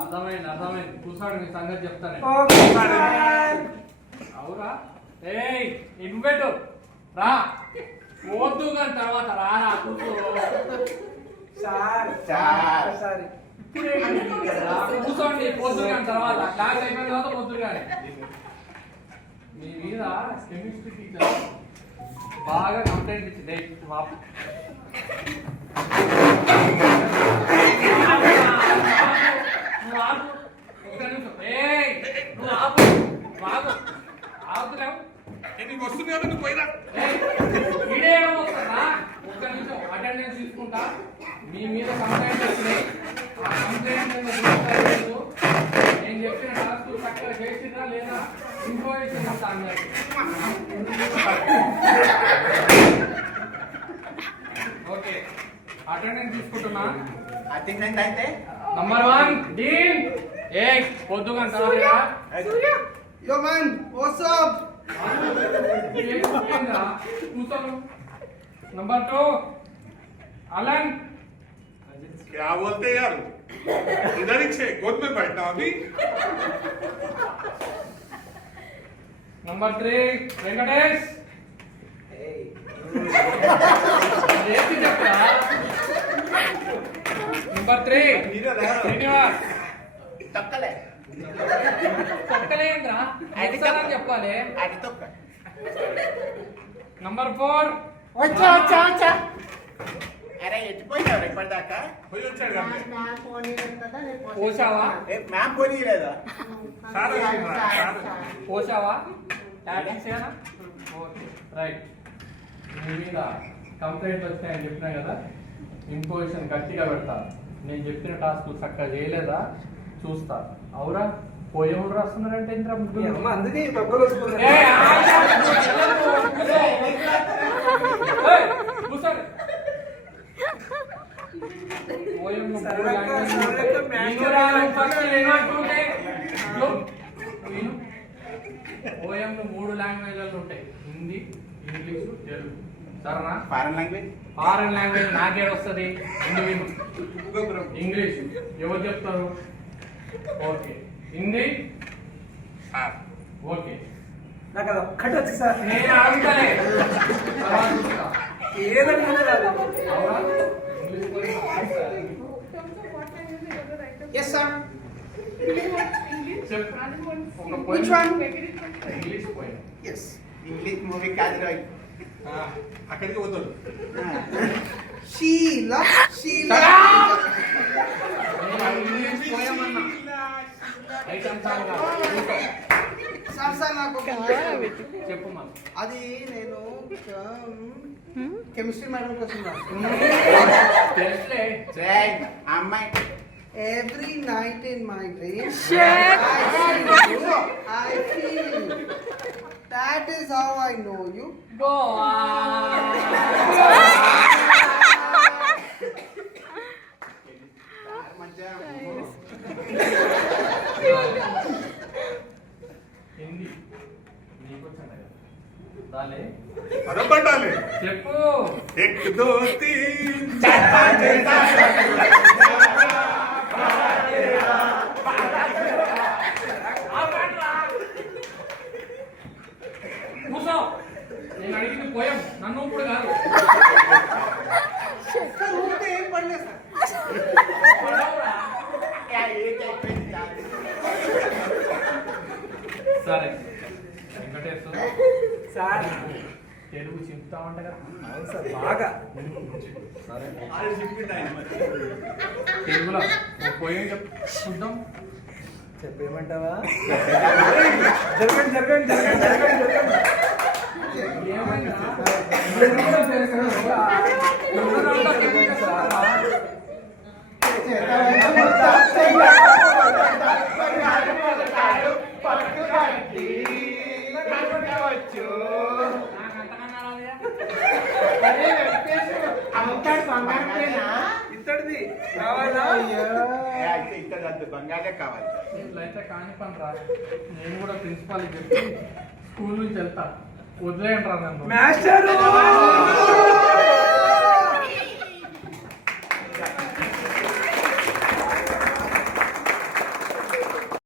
అర్థమైంది అర్థమైంది కూర్చోండి మీ సంగతి చెప్తాను అవురా ఏయ్ ఇన్ను పెట్టు రా వద్దు కానీ తర్వాత రారా కూర్చో కూర్చోండి పొద్దు కానీ తర్వాత క్లాస్ అయిపోయిన తర్వాత పొద్దు కానీ మీ మీద కెమిస్ట్రీ టీచర్ బాగా కంప్లైంట్ ఇచ్చింది వస్తుంది కదా నువ్వు పోయినా ఒక్క నిమిషం అటెండెన్స్ తీసుకుంటా మీ మీద కంప్లైంట్ వచ్చినాయి ఆ కంప్లైంట్ నేను చెప్పిన టాస్క్ చక్కగా చేసినా లేదా ఇన్ఫర్మేషన్ ఇస్తాను ఓకే అటెండెన్స్ తీసుకుంటున్నా అయితే నంబర్ 1 డీన్ ఏ పొద్దుగా Yo man, what's up? Number 2 Alan क्या बोलते यार इधर ही से गोद में बैठना अभी नंबर 3 वेंकटेश नंबर 3 श्रीनिवास तक्कले తొక్కలేంద్రా ఐదుసార్లు చెప్పాలి అది తొక్క నంబర్ 4 వచ్చా అరే ఎట్టిపోయినావు ఇప్పటిదాకా పోయి వచ్చాడు కదా పోసావా మ్యామ్ పోనీయలేదా సార్ పోసావా టాటింగ్స్ ఏనా ఓకే రైట్ మీ మీద కంప్లైంట్ వచ్చాయని చెప్పినా కదా ఇంపోజిషన్ గట్టిగా పెడతా నేను చెప్పిన టాస్క్ చక్కగా చేయలేదా చూస్తా అవురా పోయేవాడు రాస్తున్నారంటే ఇంద్ర అందుకే ఓఎంలో 3 లాంగ్వేజ్లు ఉంటాయి హిందీ ఇంగ్లీషు తెలుగు సరేనా ఫారెన్ లాంగ్వేజ్ నాకేడు వస్తుంది ఇంగ్లీష్ ఎవరు చెప్తారు ఓకే హిందీ ఓకే నాకు అది ఒక్కటి వచ్చి సార్ నేను అడుగుతానే ఏదన్నా yes sir Which one? English poem. Yes. English movie కాదు రాయ్ అక్కడికి వద్దు షీలా ఇంగ్లీష్ పోయం అన్నా ఐటమ్ సాంగ్ సార్ నాకు చెప్పు మన అది నేను కెమిస్ట్రీ మేడం కోసం తెలుసులే అమ్మాయి every night in my dream I feel that is how I know you go Hindi నీకు వచ్చాడు దాలే అరపడాలి చెప్పు 1 2 3 4 కూసో నేను అడిగింది పోయం నన్ను ఇప్పుడు కాదు ఏం పడలేదు సరే వెంకటేశ్వర సార్ తెలుగు చింపుతామంట కదా సార్ బాగా సరే తెలుగులో పోయం చూద్దాం చెప్పేమంటావా జరగండి అవుతాడు బంగారం ఇత్తడిది కావాలా? ఏ, అయితే ఇక్కడ వద్దు, బంగారే కావాలి. ఇట్లయితే కాని పని రా. నేను కూడా ప్రిన్సిపాల్కి చెప్పి స్కూల్ నుంచి వెళ్తా. వదిలేయండి రా నన్ను. మాస్టరు